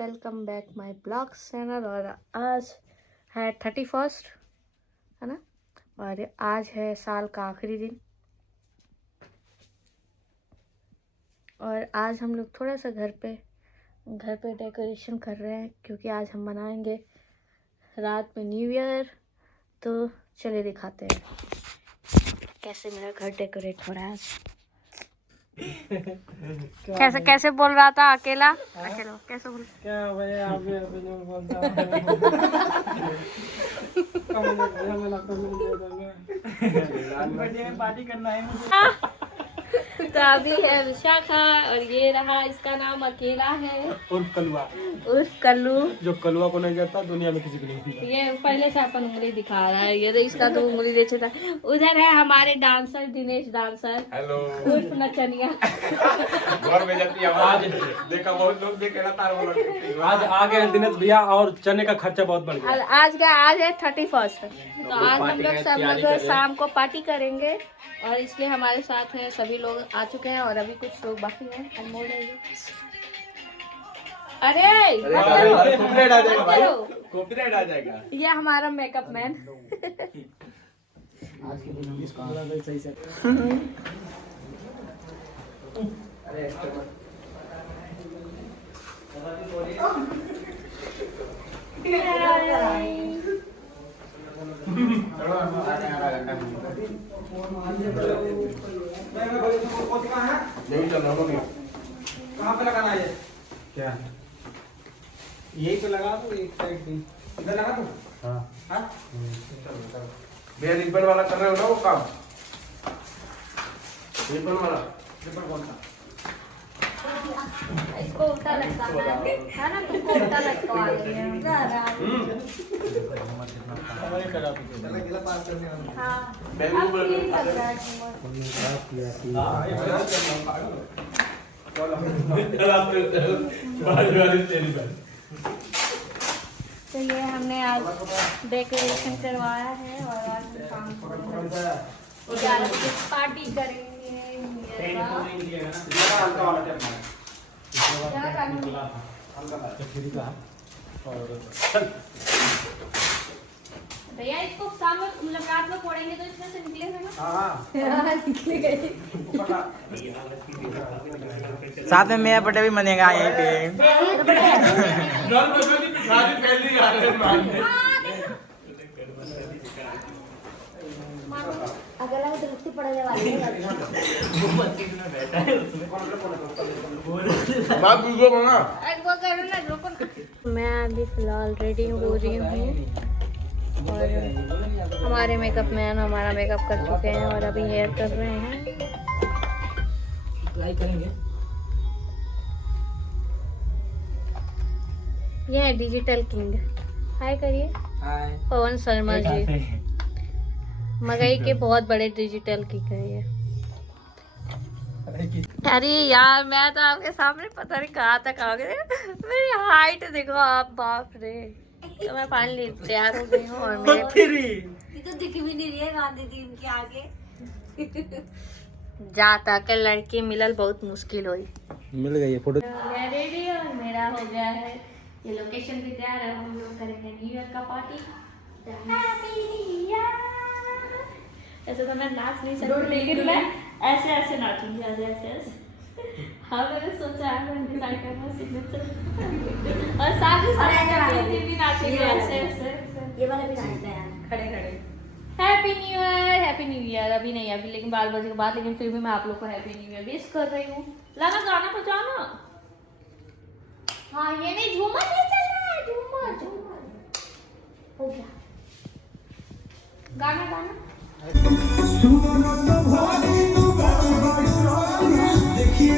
Welcome back my blog channel. और आज है 31 है ना, और आज है साल का आखिरी दिन। और आज हम लोग थोड़ा सा घर पे डेकोरेशन कर रहे हैं, क्योंकि आज हम मनाएंगे रात में न्यू ईयर। तो चलिए दिखाते हैं कैसे मेरा घर डेकोरेट हो रहा है आज। कैसे बोल रहा था अकेला कैसे बोल क्या भैया अभी जो बोलता है पार्टी करना है मुझे। तो अभी है विशाखा और ये रहा, इसका नाम अकेला है उर्फ कल्लू। जो कलुआ को नहीं जाता दुनिया में किसी को नहीं। ये पहले से अपन उंगली दिखा रहा है, ये तो इसका तो उंगली देखे था। उधर है हमारे डांसर दिनेश डांसर, हेलो उर्फ नचनिया। घर में जाती आवाज देखा बहुत लोग देखे ना तार वाला। आज आ गए दिनेश भैया और चने का खर्चा बहुत बढ़ गया। आज है 31, तो आज हम लोग सब लोग शाम को पार्टी करेंगे और इसलिए हमारे साथ हैं सभी लोग आ चुके हैं और अभी कुछ लोग बाकी हैं। अनमोल है ये। अरे कॉपीराइट आ जाएगा भाई, कॉपीराइट आ जाएगा। ये हमारा मेकअप मैन। आज के दिन इसको सही से कहाँ पे लगाना है? क्या यही पे लगा दो, एक साइड भी इधर लगा दो। हाँ भैया रिबन वाला कर रहे हो ना वो काम, रिबन वाला। रिबन कौन सा? इसको उल्टा लटकाना है ना, तुमको उल्टा लटका देंगे। हाँ अब क्लीन लग रहा है तो ये हमने आज डेकोरेशन करवाया है और आज शाम को 11 बजे पार्टी करेंगे। भैया इसको सामने मुलाकात में फोड़ेंगे तो इसमें से निकलेगा ना। हाँ निकलेगा। साथ में मेरा बर्थडे भी मनेगा यहीं पे। अगला दृष्टि पड़ने वाली है। मैं अभी फिलहाल रेडी हो रही हूँ और हमारे मेकअप मैन हमारा मेकअप कर चुके हैं और अभी हेयर कर रहे हैं। ये है डिजिटल किंग। हाय करिए। पवन शर्मा जी मगई के बहुत बड़े डिजिटल किंग है ये। अरे यार मैं तो आपके सामने पता नहीं कहाँ तक आ गए। मेरी हाइट देखो आप, बाप रे। तो मैं फाइनली तैयार हो गई हूँ और मेरे ये तो दिख भी नहीं रही है गांधी जी इनके आगे। जाता के लड़की मिलल बहुत मुश्किल हुई। मिल गई है फोटो। मैं रेडी और मेरा हो गया है ये लोकेशन भी तैयार है। हम लोग करेंगे न्यू ईयर का पार्टी। ऐसे तो मैं नाच नहीं सकती, लेकिन मैं ऐसे नाचूंगी। ऐसे हाँ मैंने सोचा है, मैंने डिसाइड करना सिग्नेचर और साथ ही साथ भी नाचेंगे ऐसे। ये वाला भी नाचना है खड़े खड़े। Happy new year. अभी नहीं, अभी लेकिन 12 बजे के बाद, लेकिन फिर भी मैं आप लोग को हैप्पी न्यू ईयर विश कर रही हूँ। लाना गाना बजाना। हाँ ये नहीं, झूमर नहीं चल रहा है, झूमर हो गया। गाना देखिए